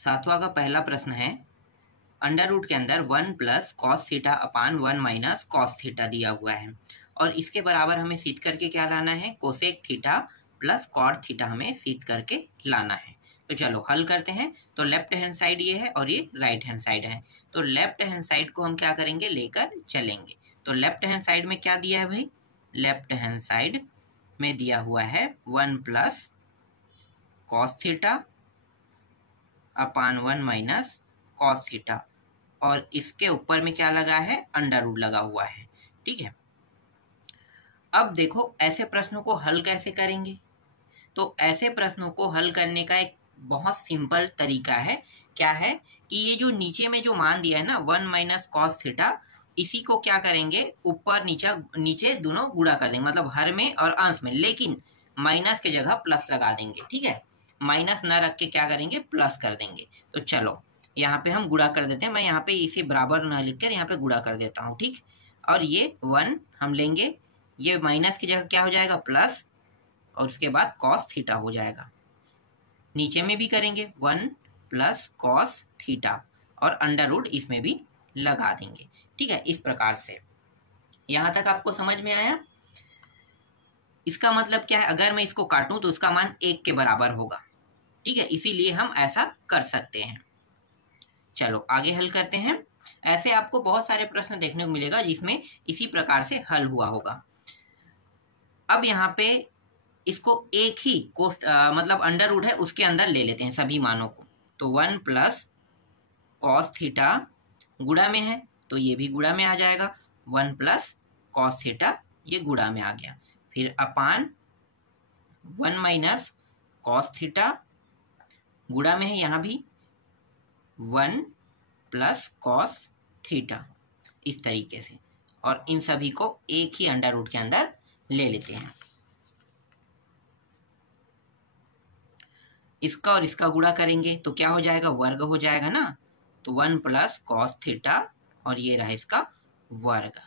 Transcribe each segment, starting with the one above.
सातवां का पहला प्रश्न है, अंडर रूट के अंदर 1 plus cos theta upon 1 minus cos theta दिया हुआ है और इसके बराबर हमें सीध करके क्या लाना है, cosec theta plus cot theta हमें सीध करके लाना है। तो चलो हल करते हैं। तो लेफ्ट हैंड साइड ये है और ये राइट हैंड साइड है। तो लेफ्ट हैंड साइड को हम क्या करेंगे, लेकर चलेंगे। तो लेफ्ट हैंड साइड में क्या दिया है भाई, लेफ्ट हैंड साइड में दिया हुआ है 1 plus cos theta upon 1 minus cos theta और इसके ऊपर में क्या लगा है, अंडर रूट लगा हुआ है। ठीक है, अब देखो ऐसे प्रश्नों को हल कैसे करेंगे। तो ऐसे प्रश्नों को हल करने का एक बहुत सिंपल तरीका है। क्या है कि ये जो नीचे में जो मान दिया है ना 1 माइनस कॉस थीटा, इसी को क्या करेंगे, ऊपर नीचे दोनों गुणा कर देंगे, मतलब हर में और अंश में, लेकिन माइनस की जगह प्लस लगा देंगे। ठीक है, माइनस न रख के क्या करेंगे, प्लस कर देंगे। तो चलो यहाँ पे हम गुणा कर देते हैं। मैं यहाँ पे इसे बराबर न लिखकर यहाँ पे गुणा कर देता हूँ। ठीक, और ये 1 हम लेंगे, ये माइनस की जगह क्या हो जाएगा, प्लस, और उसके बाद कॉस थीटा हो जाएगा। नीचे में भी करेंगे 1 प्लस कॉस थीटा और अंडर रूट इसमें भी लगा देंगे। ठीक है, इस प्रकार से। यहां तक आपको समझ में आया। इसका मतलब क्या है, अगर मैं इसको काटूं तो उसका मान 1 के बराबर होगा। ठीक है, इसीलिए हम ऐसा कर सकते हैं। चलो आगे हल करते हैं। ऐसे आपको बहुत सारे प्रश्न देखने को मिलेगा जिसमें इसी प्रकार से हल हुआ होगा। अब यहाँ पे इसको एक ही मतलब अंडर रूट है उसके अंदर ले लेते हैं सभी मानों को। तो 1 प्लस कॉस थीटा गुणा में है तो ये भी गुणा में आ जाएगा, 1 प्लस कॉस थीटा ये गुणा में आ गया। फिर अपान 1 माइनस कॉस थीटा गुणा में है, यहाँ भी 1 प्लस कॉस थीटा, इस तरीके से। और इन सभी को एक ही अंडर रूट के अंदर ले लेते हैं। इसका और इसका गुणा करेंगे तो क्या हो जाएगा, वर्ग हो जाएगा ना। तो 1 प्लस कॉस थीटा और ये रहा इसका वर्ग।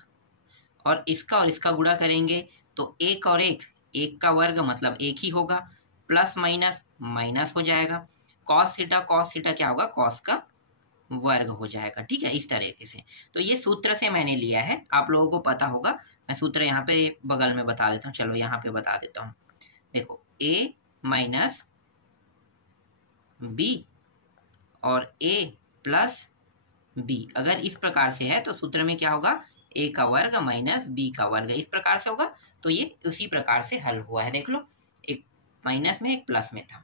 और इसका गुणा करेंगे तो एक और एक का वर्ग मतलब एक ही होगा, प्लस माइनस माइनस हो जाएगा। कॉस थीटा क्या होगा, कॉस का वर्ग हो जाएगा। ठीक है, इस तरीके से। तो ये सूत्र से मैंने लिया है, आप लोगों को पता होगा। मैं सूत्र यहाँ पे बगल में बता देता हूँ। चलो यहाँ पे बता देता हूँ। देखो a माइनस बी और a प्लस बी अगर इस प्रकार से है तो सूत्र में क्या होगा, a का वर्ग माइनस b का वर्ग, इस प्रकार से होगा। तो ये उसी प्रकार से हल हुआ है। देख लो, एक माइनस में एक प्लस में था।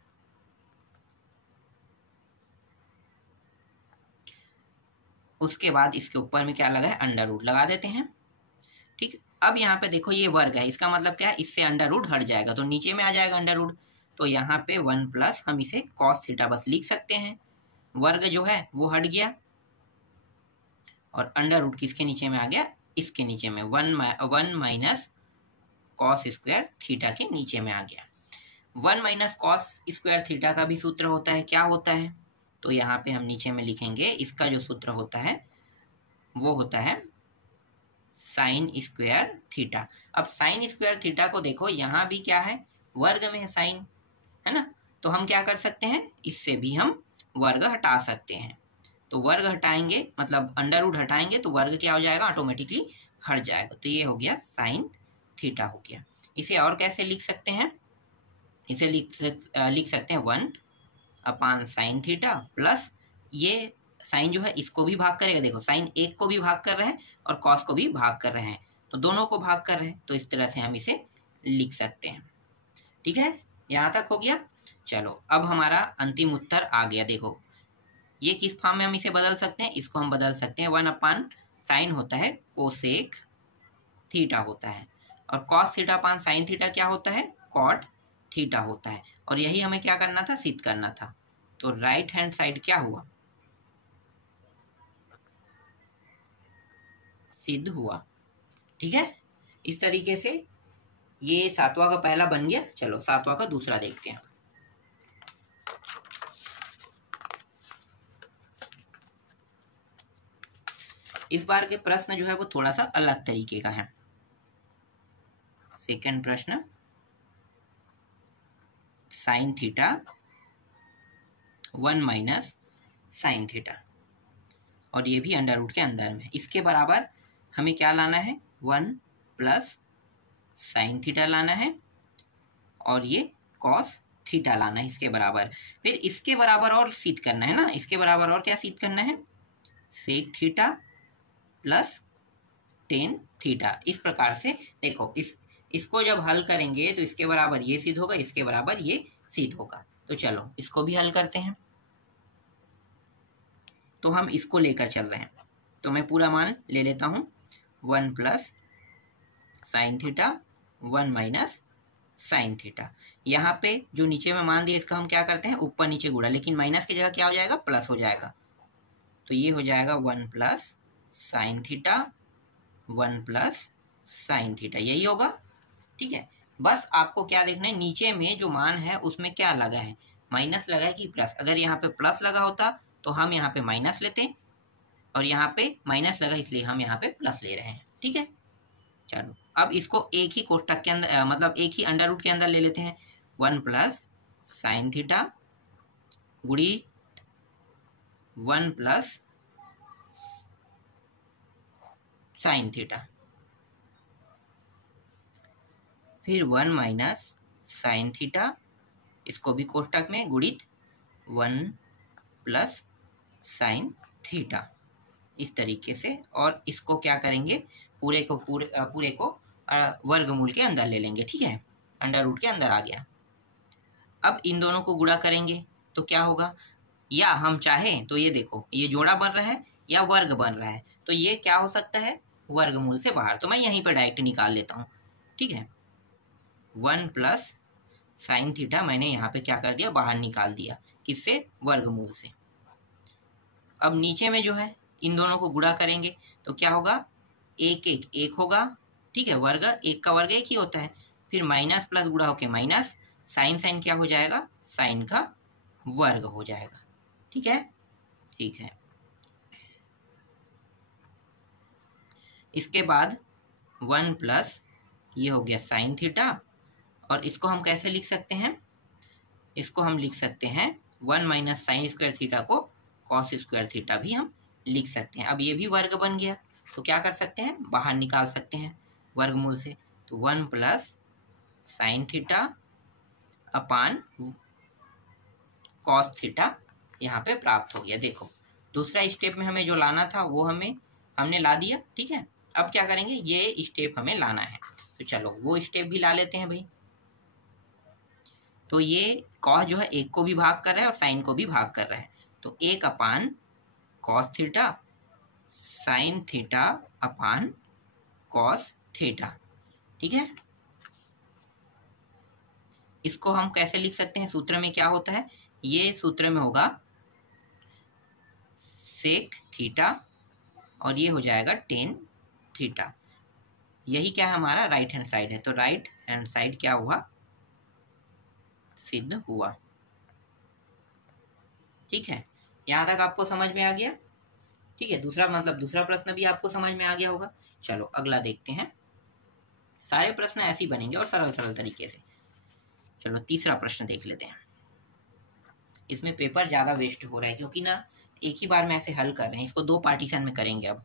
उसके बाद इसके ऊपर में क्या लगा है, अंडर रूट लगा देते हैं। ठीक, अब यहाँ पे देखो ये वर्ग है, इसका मतलब क्या है, इससे अंडर रूट हट जाएगा तो नीचे में आ जाएगा अंडर रूट। तो यहाँ पे 1 प्लस हम इसे कॉस थीटा बस लिख सकते हैं, वर्ग जो है वो हट गया और अंडर रूट किसके नीचे में आ गया, इसके नीचे में 1 माइनस कॉस स्क्वायर थीटा के नीचे में आ गया। 1 माइनस कॉस स्क्वायर थीटा का भी सूत्र होता है, क्या होता है, तो यहाँ पे हम नीचे में लिखेंगे, इसका जो सूत्र होता है वो होता है साइन स्क्वायर थीटा। अब साइन स्क्वायर थीटा को देखो, यहाँ भी क्या है, वर्ग में है साइन, है ना। तो हम क्या कर सकते हैं, इससे भी हम वर्ग हटा सकते हैं। तो वर्ग हटाएंगे मतलब अंडर रूट हटाएंगे तो वर्ग क्या हो जाएगा, ऑटोमेटिकली हट जाएगा। तो ये हो गया साइन थीटा हो गया। इसे और कैसे लिख सकते हैं, इसे लिख सकते हैं 1 अपान साइन थीटा प्लस ये साइन जो है इसको भी भाग करेगा। देखो साइन एक को भी भाग कर रहे हैं और कॉस को भी भाग कर रहे हैं, तो दोनों को भाग कर रहे हैं, तो इस तरह से हम इसे लिख सकते हैं। ठीक है, यहाँ तक हो गया। चलो अब हमारा अंतिम उत्तर आ गया। देखो ये किस फॉर्म में हम इसे बदल सकते हैं, इसको हम बदल सकते हैं 1 अपान साइन होता है कोसेक थीटा होता है और cos theta upon sine theta क्या होता है, कॉट थीटा होता है। और यही हमें क्या करना था, सिद्ध करना था। तो राइट हैंड साइड क्या हुआ, सिद्ध हुआ। ठीक है, इस तरीके से ये सातवां का पहला बन गया। चलो सातवां का दूसरा देखते हैं। इस बार के प्रश्न जो है वो थोड़ा सा अलग तरीके का है। सेकंड प्रश्न, sine theta 1 minus sine theta, और ये भी अंडर रूट के अंदर में। इसके बराबर हमें क्या लाना है, 1 प्लस साइन थीटा लाना है, और ये कॉस थीटा लाना है इसके बराबर। फिर इसके बराबर और सिद्ध करना है ना, इसके बराबर और क्या सिद्ध करना है, sec theta plus tan theta. इस प्रकार से देखो, इसको जब हल करेंगे तो इसके बराबर ये सिद्ध होगा, इसके बराबर ये सिद्ध होगा। तो चलो इसको भी हल करते हैं। तो हम इसको लेकर चल रहे हैं, तो मैं पूरा मान ले लेता हूँ, 1 plus sine theta 1 minus sine theta. यहाँ पे जो नीचे में मान दिया इसका हम क्या करते हैं, ऊपर नीचे गुणा, लेकिन माइनस की जगह क्या हो जाएगा, प्लस हो जाएगा। तो ये हो जाएगा 1 plus sine theta 1 plus sine theta, यही होगा। ठीक है, बस आपको क्या देखना है, नीचे में जो मान है उसमें क्या लगा है, माइनस लगा है कि प्लस। अगर यहाँ पे प्लस लगा होता तो हम यहाँ पे माइनस लेते, और यहाँ पे माइनस लगा इसलिए हम यहाँ पे प्लस ले रहे हैं। ठीक है, चलो अब इसको एक ही कोष्टक के अंदर, मतलब एक ही अंडर रूट के अंदर ले लेते हैं। 1 plus sine theta Gudi 1 plus sine theta, फिर 1 माइनस साइन थीटा, इसको भी कोष्टक में गुणित 1 प्लस साइन थीटा, इस तरीके से। और इसको क्या करेंगे, पूरे को वर्गमूल के अंदर ले लेंगे। ठीक है, अंडर रूट के अंदर आ गया। अब इन दोनों को गुणा करेंगे तो क्या होगा, या हम चाहें तो ये देखो, ये जोड़ा बन रहा है या वर्ग बन रहा है, तो ये क्या हो सकता है, वर्गमूल से बाहर। तो मैं यहीं पर डायरेक्ट निकाल लेता हूँ। ठीक है, 1 प्लस साइन थीटा मैंने यहाँ पे क्या कर दिया, बाहर निकाल दिया, किससे, वर्गमूल से। अब नीचे में जो है इन दोनों को गुणा करेंगे तो क्या होगा, एक होगा। ठीक है, वर्ग, एक का वर्ग एक ही होता है। फिर माइनस प्लस गुणा होके माइनस, साइन क्या हो जाएगा, साइन का वर्ग हो जाएगा। ठीक है, ठीक है। इसके बाद 1 प्लस ये हो गया साइन थीटा, और इसको हम कैसे लिख सकते हैं, इसको हम लिख सकते हैं 1 माइनस साइन स्क्वायर थीटा को कॉस स्क्वायर थीटा भी हम लिख सकते हैं। अब ये भी वर्ग बन गया, तो क्या कर सकते हैं, बाहर निकाल सकते हैं वर्गमूल से। तो 1 plus sine theta upon cos theta यहाँ पे प्राप्त हो गया। देखो दूसरा स्टेप में हमें जो लाना था वो हमने ला दिया। ठीक है, अब क्या करेंगे, ये स्टेप हमें लाना है, तो चलो वो स्टेप भी ला लेते हैं भाई। तो ये कॉस जो है एक को भी भाग कर रहा है और साइन को भी भाग कर रहा है, तो 1 अपान cos theta sine theta upon cos theta. ठीक है, इसको हम कैसे लिख सकते हैं, सूत्र में क्या होता है, ये सूत्र में होगा सेक थीटा और ये हो जाएगा टेन थीटा। यही क्या है, हमारा राइट हैंड साइड है, तो राइट हैंड साइड क्या हुआ, सिद्ध हुआ। ठीक है, यहाँ तक आपको समझ में आ गया। ठीक है, दूसरा प्रश्न भी आपको समझ में आ गया होगा। चलो अगला देखते हैं। सारे प्रश्न ऐसे ही बनेंगे और सरल तरीके से। चलो तीसरा प्रश्न देख लेते हैं। इसमें पेपर ज़्यादा वेस्ट हो रहा है क्योंकि ना एक ही बार में ऐसे हल कर रहे हैं, इसको 2 पार्टीशन में करेंगे। अब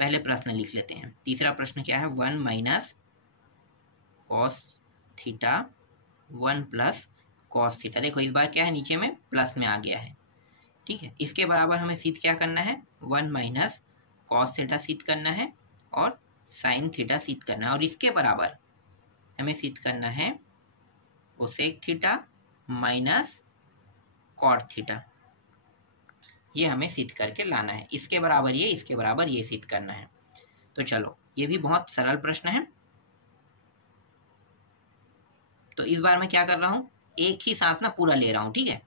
पहले प्रश्न लिख लेते हैं। तीसरा प्रश्न क्या है, 1 minus cos theta 1 plus cos theta. देखो इस बार क्या है, नीचे में प्लस में आ गया है। ठीक है, इसके बराबर हमें सिद्ध क्या करना है, 1 माइनस कॉस थीटा सिद्ध करना है और साइन थीटा सिद्ध करना है, और इसके बराबर हमें सिद्ध करना है cosec theta minus cot theta. ये हमें सिद्ध करके लाना है, इसके बराबर ये, इसके बराबर ये सिद्ध करना है। तो चलो ये भी बहुत सरल प्रश्न है। तो इस बार मैं क्या कर रहा हूँ, एक ही साथ ना पूरा ले रहा हूँ। ठीक है,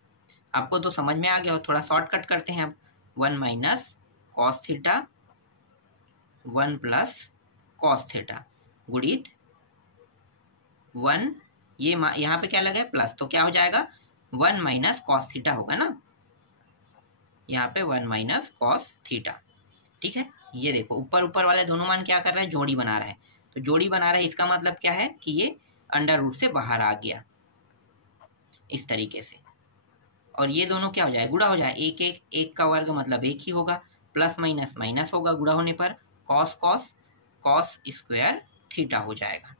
आपको तो समझ में आ गया हो, थोड़ा शॉर्टकट करते हैं अब। 1 minus cos theta 1 plus cos theta गुणित 1, ये यहाँ पे क्या लगा है, प्लस, तो क्या हो जाएगा 1 माइनस कॉस थीटा होगा ना, यहाँ पे 1 माइनस कॉस थीटा। ठीक है, ये देखो ऊपर वाले दोनों मान क्या कर रहा है, जोड़ी बना रहा है। तो जोड़ी बना रहा है, इसका मतलब क्या है कि ये अंडर रूट से बाहर आ गया, इस तरीके से। और ये दोनों क्या हो जाए, गुणा हो जाए, एक एक, एक का वर्ग मतलब एक ही होगा, प्लस माइनस माइनस होगा गुणा होने पर, cos cos cos square theta हो जाएगा।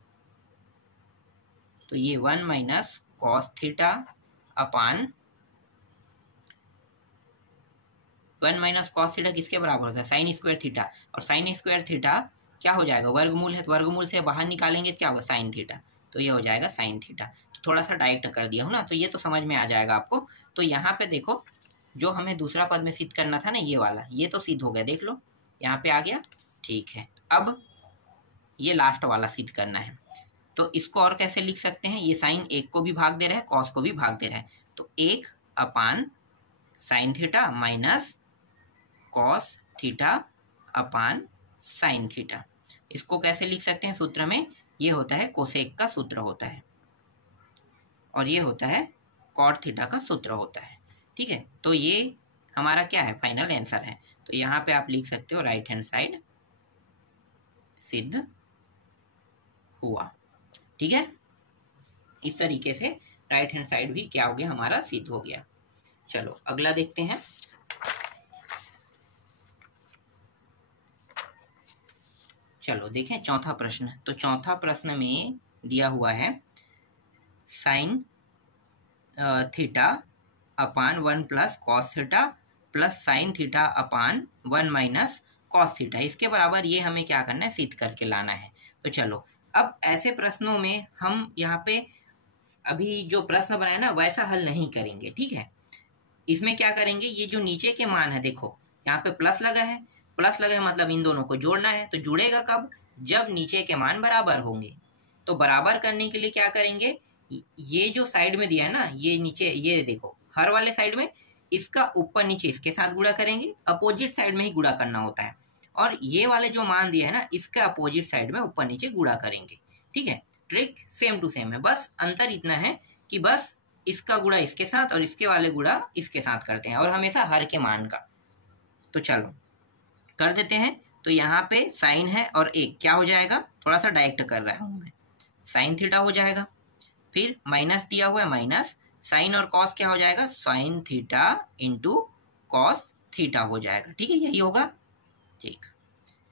तो ये 1 minus cos theta upon 1 minus cos theta किसके बराबर होता है, साइन स्क्वायर थीटा, और साइन स्क्वायर थीटा क्या हो जाएगा, वर्गमूल है, तो वर्गमूल से बाहर निकालेंगे क्या होगा, साइन थीटा, तो ये हो जाएगा साइन थीटा। तो थोड़ा सा डायरेक्ट कर दिया हूँ ना, तो ये तो समझ में आ जाएगा आपको। तो यहाँ पे देखो, जो हमें दूसरा पद में सिद्ध करना था ना, ये वाला, ये तो सिद्ध हो गया, देख लो यहाँ पे आ गया, ठीक है। अब ये लास्ट वाला सिद्ध करना है, तो इसको और कैसे लिख सकते हैं, ये साइन एक को भी भाग दे रहा है, कॉस को भी भाग दे रहा है, तो एक अपान sine theta minus cos theta upon sine theta. इसको कैसे लिख सकते हैं सूत्र में, ये होता है कोसेक का सूत्र होता है, और ये होता है कॉट थीटा का सूत्र होता है, ठीक है। तो ये हमारा क्या है, फाइनल आंसर है। तो यहाँ पे आप लिख सकते हो राइट हैंड साइड सिद्ध हुआ, ठीक है। इस तरीके से राइट हैंड साइड भी क्या हो गया, हमारा सिद्ध हो गया। चलो अगला देखते हैं। चलो देखें चौथा प्रश्न। तो चौथा प्रश्न में दिया हुआ है sine theta upon 1 plus cos theta plus sine theta upon 1 minus cos theta, इसके बराबर ये हमें क्या करना है, सिद्ध करके लाना है। तो चलो अब ऐसे प्रश्नों में हम यहाँ पे अभी जो प्रश्न बनाया ना वैसा हल नहीं करेंगे, ठीक है। इसमें क्या करेंगे, ये जो नीचे के मान है, देखो यहाँ पे प्लस लगा है, प्लस लगा है मतलब इन दोनों को जोड़ना है, तो जुड़ेगा कब, जब नीचे के मान बराबर होंगे। तो बराबर करने के लिए क्या करेंगे, ये जो साइड में दिया है ना, ये नीचे, ये देखो हर वाले साइड में, इसका ऊपर नीचे इसके साथ गुणा करेंगे, अपोजिट साइड में ही गुणा करना होता है, और ये वाले जो मान दिया है ना, इसका अपोजिट साइड में ऊपर नीचे गुणा करेंगे, ठीक है। ट्रिक सेम टू सेम है, बस अंतर इतना है कि बस इसका गुणा इसके साथ और इसके वाले गुणा इसके साथ करते हैं, और हमेशा हर के मान का। तो चलो कर देते हैं। तो यहाँ पे साइन है और एक क्या हो जाएगा, थोड़ा सा डायरेक्ट कर रहा हूँ मैं, साइन थीटा हो जाएगा, फिर माइनस दिया हुआ है माइनस, साइन और कॉस क्या हो जाएगा, sine theta into cos theta हो जाएगा, ठीक है, यही होगा, ठीक।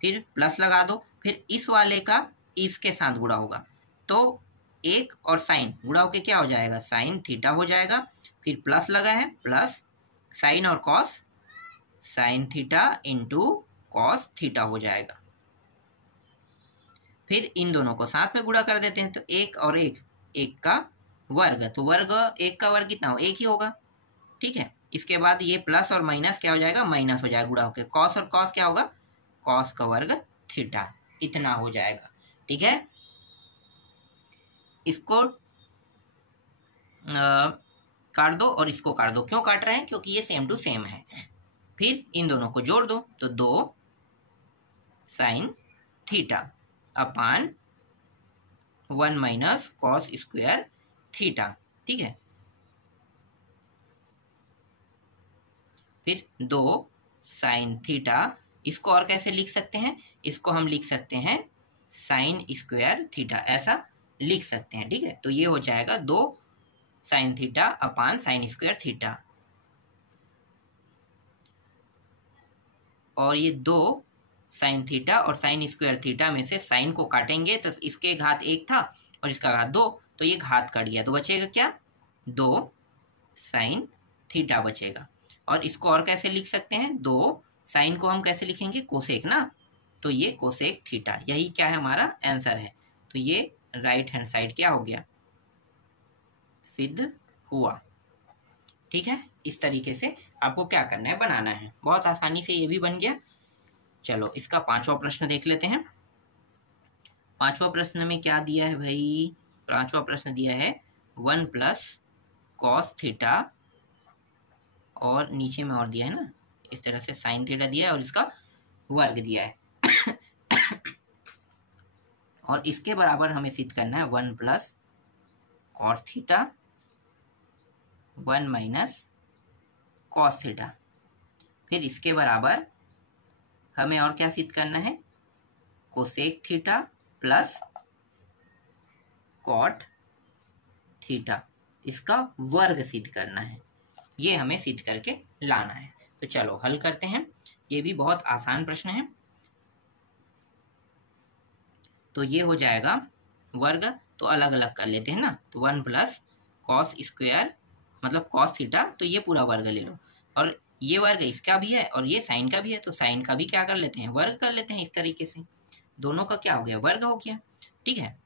फिर प्लस लगा दो, फिर इस वाले का इसके साथ गुणा होगा, तो एक और साइन गुणा होके क्या हो जाएगा, साइन थीटा हो जाएगा, फिर प्लस लगा है, प्लस साइन और cos, sine theta into cos theta हो जाएगा। फिर इन दोनों को साथ में गुणा कर देते हैं, तो एक और एक, एक का वर्ग, तो वर्ग, एक का वर्ग कितना हो, एक ही होगा, ठीक है। इसके बाद ये प्लस और माइनस क्या हो जाएगा, माइनस हो जाएगा गुणा होके, कॉस और कॉस क्या होगा, कॉस का वर्ग थीटा, इतना हो जाएगा, ठीक है। इसको काट दो और इसको काट दो, क्यों काट रहे हैं, क्योंकि ये सेम टू सेम है। फिर इन दोनों को जोड़ दो, तो 2 sine theta upon 1 minus cos square theta, ठीक है। फिर 2 साइन थीटा, इसको और कैसे लिख सकते हैं, इसको हम लिख सकते हैं साइन स्क्वायर थीटा, ऐसा लिख सकते हैं, ठीक है। तो ये हो जाएगा 2 sine theta upon sine square theta, और ये 2 साइन थीटा और साइन स्क्वायर थीटा में से साइन को काटेंगे तो इसके घात 1 था और इसका घात 2, तो ये घात कट गया, तो बचेगा क्या, 2 साइन थीटा बचेगा। और इसको और कैसे लिख सकते हैं, 2 साइन को हम कैसे लिखेंगे, कोसेक ना, तो ये कोसेक थीटा, यही क्या है, हमारा आंसर है। तो ये राइट हैंड साइड क्या हो गया, सिद्ध हुआ, ठीक है। इस तरीके से आपको क्या करना है, बनाना है, बहुत आसानी से ये भी बन गया। चलो इसका 5वां प्रश्न देख लेते हैं। 5वां प्रश्न में क्या दिया है भाई, 5वां प्रश्न दिया है 1 प्लस कॉस थीटा, और नीचे में और दिया है ना, इस तरह से साइन थीटा दिया है और इसका वर्ग दिया है और इसके बराबर हमें सिद्ध करना है 1 plus cos theta 1 minus cos theta. फिर इसके बराबर हमें और क्या सिद्ध करना है, cosec theta plus cot theta, इसका वर्ग सिद्ध करना है, ये हमें सिद्ध करके लाना है। तो चलो हल करते हैं। ये भी बहुत आसान प्रश्न है। तो ये हो जाएगा वर्ग, तो अलग अलग कर लेते हैं ना। तो 1 प्लस कॉस स्क्वायर मतलब कॉस थीटा, तो ये पूरा वर्ग ले लो, और ये वर्ग इसका भी है और ये साइन का भी है, तो साइन का भी क्या कर लेते हैं, वर्ग कर लेते हैं। इस तरीके से दोनों का क्या हो गया, वर्ग हो गया। ठीक है,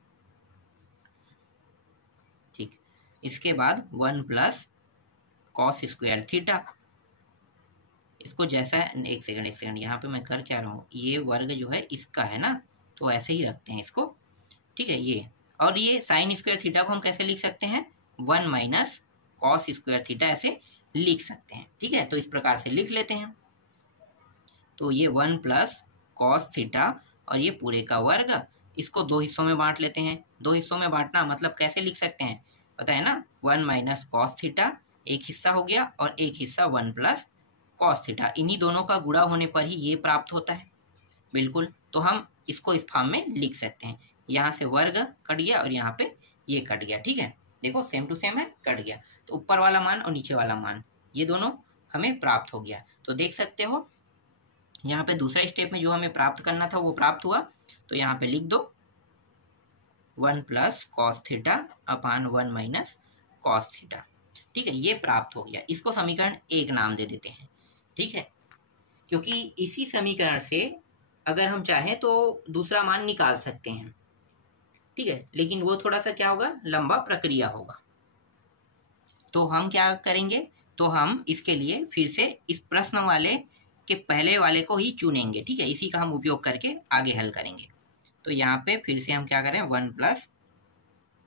ठीक। इसके बाद 1 प्लस कॉस स्क्वायर थीटा, इसको जैसा एक सेकंड यहाँ पे मैं कर क्या रहा हूँ, ये वर्ग जो है इसका है ना, तो ऐसे ही रखते हैं इसको। ठीक है, ये और ये साइन स्क्वायर थीटा को हम कैसे लिख सकते हैं, 1 माइनस कॉस स्क्वायर थीटा ऐसे लिख सकते हैं। ठीक है, तो इस प्रकार से लिख लेते हैं। तो ये 1 प्लस कॉस थीटा और ये पूरे का वर्ग, इसको दो हिस्सों में बांट लेते हैं। दो हिस्सों में बांटना मतलब कैसे लिख सकते हैं, पता है ना, 1 माइनस कॉस थीटा एक हिस्सा हो गया और एक हिस्सा 1 प्लस कॉस थीटा, इन्हीं दोनों का गुणा होने पर ही ये प्राप्त होता है। बिल्कुल, तो हम इसको इस फॉर्म में लिख सकते हैं। यहाँ से वर्ग कट गया और यहाँ पे ये कट गया। ठीक है, देखो सेम टू सेम है, कट गया। तो ऊपर वाला मान और नीचे वाला मान ये दोनों हमें प्राप्त हो गया। तो देख सकते हो यहाँ पे दूसरा स्टेप में जो हमें प्राप्त करना था वो प्राप्त हुआ। तो यहाँ पे लिख दो 1 plus cos theta upon 1 minus cos theta. ठीक है, ये प्राप्त हो गया। इसको समीकरण 1 नाम दे देते हैं। ठीक है, क्योंकि इसी समीकरण से अगर हम चाहें तो दूसरा मान निकाल सकते हैं। ठीक है, लेकिन वो थोड़ा सा क्या होगा, लंबा प्रक्रिया होगा। तो हम क्या करेंगे, तो हम इसके लिए फिर से इस प्रश्न वाले के पहले वाले को ही चुनेंगे। ठीक है, इसी का हम उपयोग करके आगे हल करेंगे। तो यहाँ पे फिर से हम क्या करें, 1 प्लस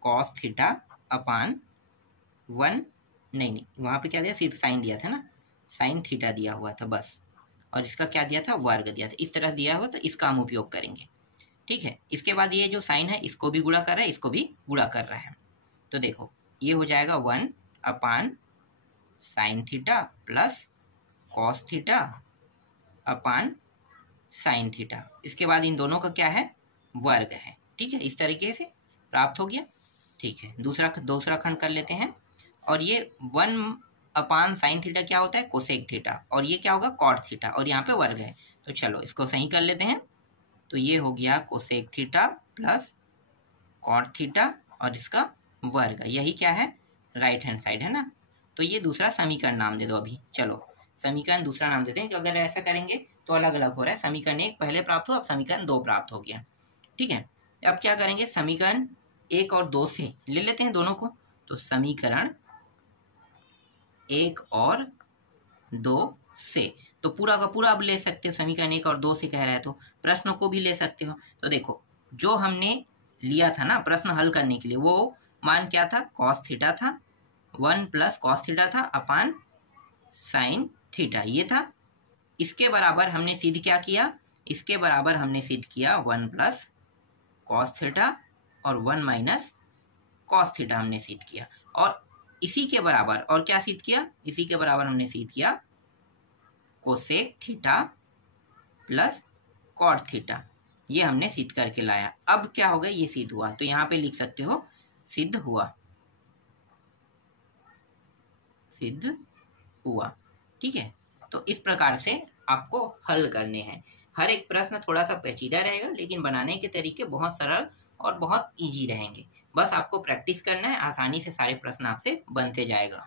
कॉस थीटा अपान 1, नहीं वहाँ पे क्या दिया, सिर्फ साइन दिया था ना, साइन थीटा दिया हुआ था बस, और इसका क्या दिया था, वर्ग दिया था। इस तरह दिया हो तो इसका हम उपयोग करेंगे। ठीक है, इसके बाद ये जो साइन है इसको भी गुणा कर रहा है, इसको भी गुणा कर रहा है। तो देखो ये हो जाएगा 1 अपान sine theta plus cos theta upon sine theta. इसके बाद इन दोनों का क्या है, वर्ग है। ठीक है, इस तरीके से प्राप्त हो गया। ठीक है, दूसरा खंड कर लेते हैं। और ये 1 अपान साइन थीटा क्या होता है, कोसेक थीटा, और ये क्या होगा, कॉट थीटा, और यहाँ पे वर्ग है। तो चलो इसको सही कर लेते हैं। तो ये हो गया cosec theta plus cot theta और इसका वर्ग, यही क्या है, राइट हैंड साइड है ना। तो ये दूसरा समीकरण नाम दे दो अभी। चलो समीकरण दूसरा नाम देते हैं कि अगर ऐसा करेंगे तो अलग अलग हो रहा है। समीकरण 1 पहले प्राप्त हुआ, अब समीकरण 2 प्राप्त हो गया। ठीक है, अब क्या करेंगे, समीकरण 1 और 2 से ले लेते हैं दोनों को। तो समीकरण 1 और 2 से, तो पूरा का पूरा अब ले सकते हो। समीकरण 1 और 2 से कह रहा है तो प्रश्नों को भी ले सकते हो। तो देखो जो हमने लिया था ना प्रश्न हल करने के लिए, वो मान क्या था, कॉस थीटा था, 1 प्लस कॉस थीटा था अपान साइन थीटा, ये था। इसके बराबर हमने सिद्ध क्या किया, इसके बराबर हमने सिद्ध किया 1 प्लस कॉस थीटा और 1 माइनस कॉस थीटा हमने सिद्ध किया। और इसी के बराबर और क्या सिद्ध किया, इसी के बराबर हमने सिद्ध किया cosec theta plus cot theta, ये हमने सिद्ध करके लाया। अब क्या हो गया, ये सिद्ध हुआ। तो यहाँ पे लिख सकते हो सिद्ध हुआ, सिद्ध हुआ। ठीक है, तो इस प्रकार से आपको हल करने हैं। हर एक प्रश्न थोड़ा सा पेचीदा रहेगा, लेकिन बनाने के तरीके बहुत सरल और बहुत इजी रहेंगे। बस आपको प्रैक्टिस करना है, आसानी से सारे प्रश्न आपसे बनते जाएगा।